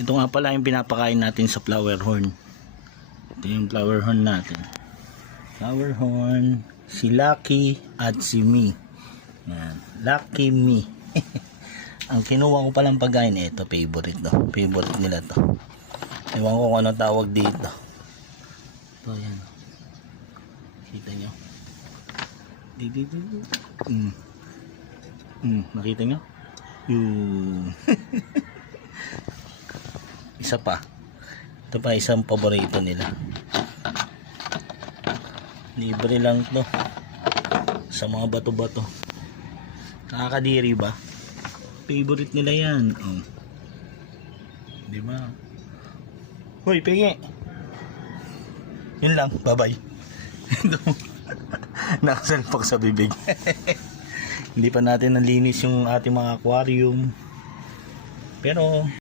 Ito nga pala yung pinapakain natin sa flower horn. Ito yung flower horn natin. Flower horn, si Lucky at si Me. Yan, Lucky Me. Ang kinuha ko palang pagkain, ito favorite to. Favorite nila to. Ewan ko kung ano tawag dito. Ito yan. Kita nyo? Dito. Nakita nyo? Yung isa pa. Ito pa isang paborito nila. Libre lang to sa mga bato-bato. Nakakadiri ba? Favorite nila yan. Di ba? Hoy, penge. Yun lang. Bye-bye. Nakasalpak sa bibig. Hindi pa natin nalinis yung ating mga aquarium. Pero